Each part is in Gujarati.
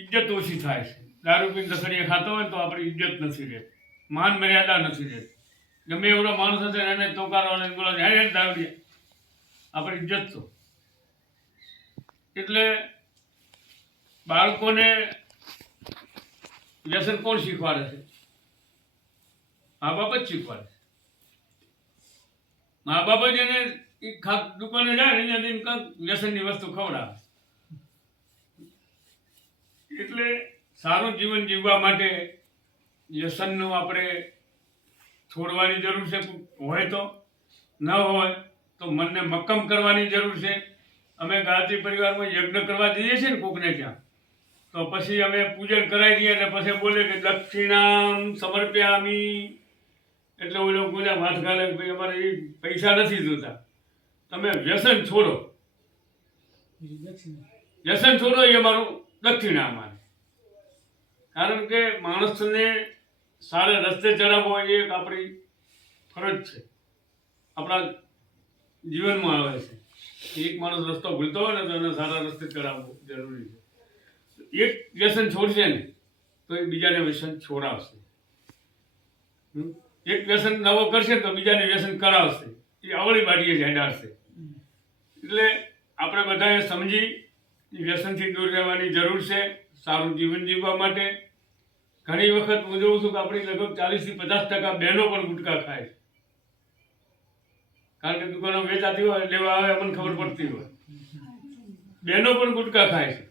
ઇજ્જત ઓછી થાય છે. દારૂ પીને રખડીએ ખાતો હોય તો આપણી ઇજ્જત નથી રહેતી. માન મર્યાદા નથી રહેતી. ગમે એવડો માણસ હશે એને તોકારો અને બોલો હે હે આપણી ઇજ્જત તો. એટલે બાળકોને વ્યસન કોણ શીખવાડે છે? મા બાપ જ શીખવાડે છે. મા બાપ જ એને દુકાને જાય ને એને વ્યસનની વસ્તુ ખવડાવે. એટલે સારું જીવન જીવવા માટે વ્યસનનું આપણે છોડવાની જરૂર છે. હોય તો ન હોય તો મનને મક્કમ કરવાની જરૂર છે. અમે ગાયત્રી પરિવારમાં યજ્ઞ કરવા જઈએ છીએ ને કોકને ત્યાં તો પછી અમે પૂજન કરાવી દઈએ એટલે પછી બોલે કે દક્ષિણામ સમર્પ્યામી. એટલે ઓલો ગુજા માથ ગાલે ભાઈ અમારે એ પૈસા નથી જોતા. તમે વ્યસન છોડો. વ્યસન છોડો એ અમારું દક્ષિણા અમારે કારણ કે માણસને સારા રસ્તે ચડાવવો એ એક આપણી ફરજ છે. આપણા જીવનમાં આવે છે. એક માણસ રસ્તો ભૂલતો હોય ને તો એને સારા રસ્તે ચડાવવો જરૂરી છે. એક વ્યસન છોડશે ને તો એ બીજાને વ્યસન છોડાવશે. એક વ્યસન નવો કરશે તો બીજાને વ્યસન કરાવશે. એ અવળી બાટીએ ઝેંડાડશે એટલે આપણે બધાએ સમજી વ્યસનથી દૂર રહેવાની જરૂર છે. સારું જીવન જીવવા માટે ઘણી વખત હું જોઉં છું કે આપણી લગભગ ચાલીસથી પચાસ ટકા બહેનો પણ ગુટકા ખાય છે. કારણ કે દુકાનો વેચાતી હોય, લેવા આવે મને ખબર પડતી હોય. બહેનો પણ ગુટકા ખાય છે.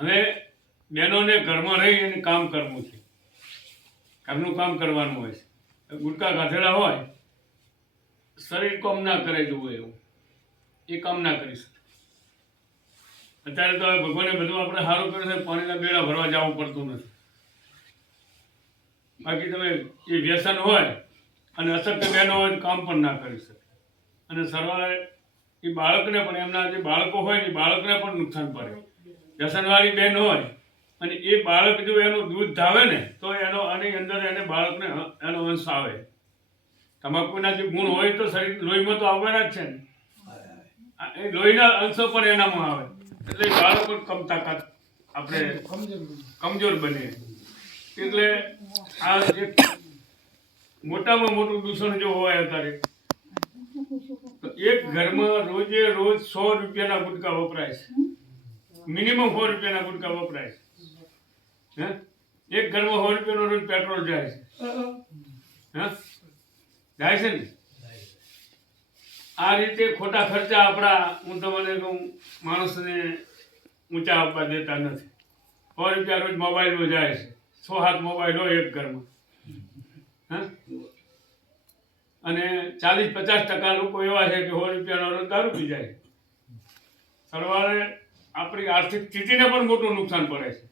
હવે બહેનોને ઘરમાં રહી અને કામ કરવું છે. ઘરનું કામ કરવાનું હોય છે. ગુટકા ખાધેલા હોય, શરીર કામ ના કરે જોવું એવું. એ કામ ના કરી શકે. અત્યારે તો હવે ભગવાને બધું આપણે સારું કર્યું છે પાણીના બેડા ભરવા જવું પડતું નથી. બાકી તમે એ વ્યસન હોય અને અશક્ય બહેનો હોય કામ પણ ના કરી શકે. અને સરવાળે એ બાળકને પણ એમના જે બાળકો હોય ને એ બાળકને પણ નુકસાન પડે. વ્યસનવાળી બેન હોય અને એ બાળક જો એનું દૂધ ધાવે ને તો એનો આની અંદર એને બાળકને એનો અંશ આવે. તમાકુના જે ગુણ હોય તો શરીર લોહીમાં તો આવવાના જ છે ને. એ લોહીના અંશો પણ એનામાં આવે. એટલે બાળકો કમ તાકાત આપણે કમજોર બને. એટલે આ એક મોટામાં મોટું દૂષણ જો હોય અત્યારે એક ઘરમાં રોજે રોજ સો રૂપિયાના ગુટકા વપરાય છે. મિનિમમ સો રૂપિયાના ગુટકા વપરાય છે. એક ઘરમાં સો રૂપિયાનો રોજ પેટ્રોલ જાય છે. હા? જાય છે ને? આ રીતે ખોટા ખર્ચા આપણા, હું તમને કહું, માણસને ઊંચા આપવા દેતા નથી. સો રૂપિયા રોજ મોબાઈલમાં જાય છે. સો હાથ મોબાઈલ હોય એક ઘરમાં. હા? અને ચાલીસ પચાસ ટકા લોકો એવા છે કે સો રૂપિયાનો રોજ દારૂ પી જાય. સરવાળે આપણી આર્થિક સ્થિતિને પણ મોટું નુકસાન પડે છે.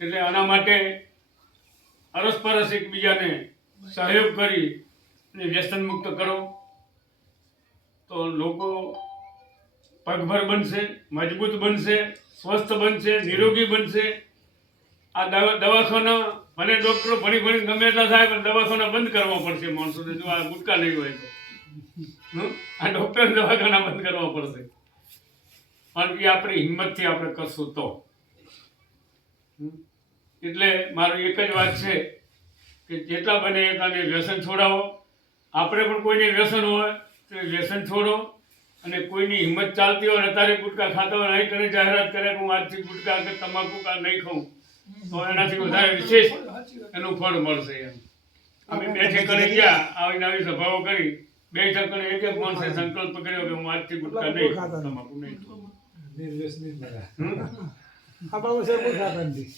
એટલે આના માટે અરસપરસ એકબીજાને સહયોગ કરી અને વ્યસન મુક્ત કરો. તો લોકો પગભર બનશે, મજબૂત બનશે, સ્વસ્થ બનશે, નિરોગી બનશે. આ દવા, દવાખાના ભલે ડૉક્ટરો ભણી ભણી ગમે એટલા થાય, પણ દવાખાના બંધ કરવા પડશે માણસોને, જો આ ગુટકા નહીં હોય તો? આ ડૉક્ટર દવાખાના બંધ કરવા પડશે. પણ એ આપણી હિંમતથી આપણે કરશું તો. એટલે મારું એક જ વાત છે કે જેટલા બને એટલાને વ્યસન છોડાવો. આપણે પણ કોઈને વ્યસન હોય વ્યસન છોડો. અને કોઈની હિંમત ચાલતી હોય ને અત્યારે ગુટકા ખાતા હોય નહીં કરીને જાહેરાત કરે કે હું આજથી ગુટકા કે તમાકુ કા નહીં ખાઉં. તો એનાથી વધારે વિશેષ એનું ફળ મળશે એમ. અમે બે કરી ગયા આવીને આવી સભાઓ કરી. બે અને એક એક માણસે સંકલ્પ કર્યો કે હું આજથી ગુટકા નહીં તમાકુ નહીં ખાઉં. આ બાબા સાહેબ નથી.